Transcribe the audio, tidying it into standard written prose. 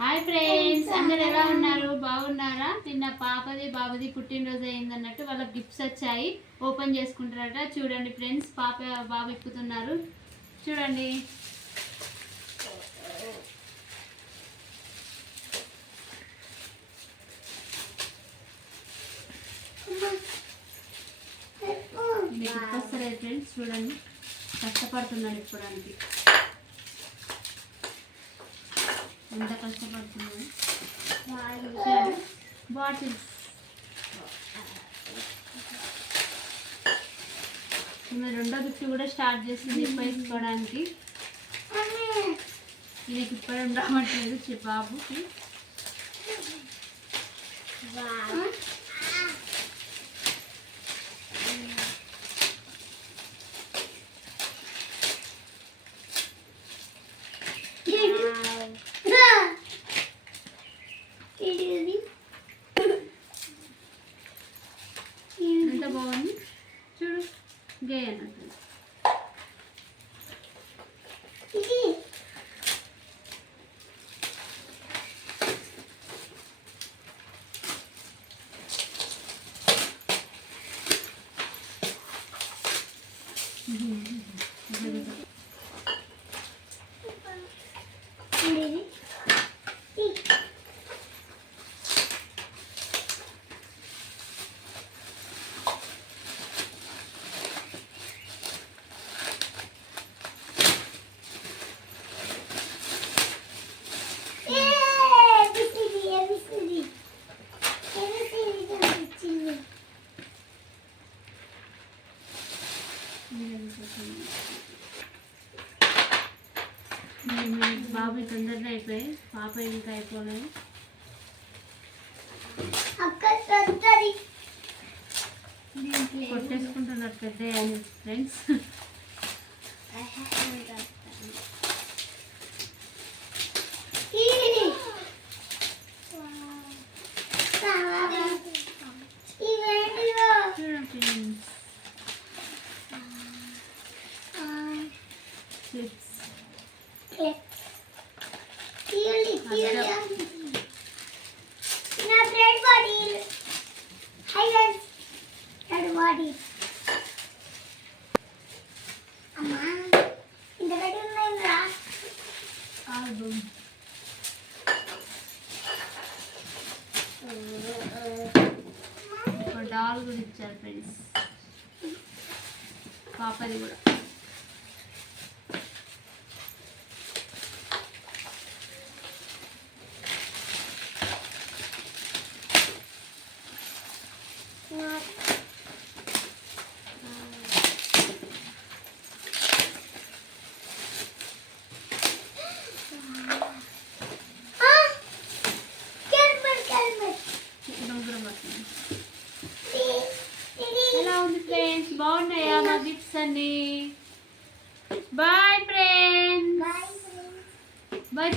Hi friends, అందరు ఎలా ఉన్నారు? బాగున్నారా? నిన్న పాపది బాబుది పుట్టినరోజు అయిందన్నట్టు వాళ్ళకి గిఫ్ట్స్ వచ్చాయి, ఓపెన్ చేసుకుంటారట. చూడండి ఫ్రెండ్స్, పాప బాబు ఇప్పుతున్నారు. చూడండి. గిఫ్ట్ వస్తలేదు ఫ్రెండ్స్, చూడండి, కష్టపడుతున్నాను ఇప్పడానికి. ఎంత కష్టపడుతున్నాను. బాటిల్స్ రెండో గిఫ్ట్ కూడా స్టార్ట్ చేసింది ఇప్పేసుకోవడానికి. దీనికి ఇప్పడం రావట్లేదు బాబుకి. ఎంత బాగుంది చూడు, గే అన్నట్టు. బాబు తొందరగా అయిపోయాయి, పాప ఇంకా అయిపోలేదు. కొట్టేసుకుంటున్నారు పెద్ద ఫ్రెండ్స్. డాల్ కూడా ఇచ్చారు ఫ్రెండ్స్, పాపది కూడా. ఎలా ఉంది ఫ్రెండ్స్? బాగున్నాయా మా గిఫ్ట్స్ అన్ని? Bye friends.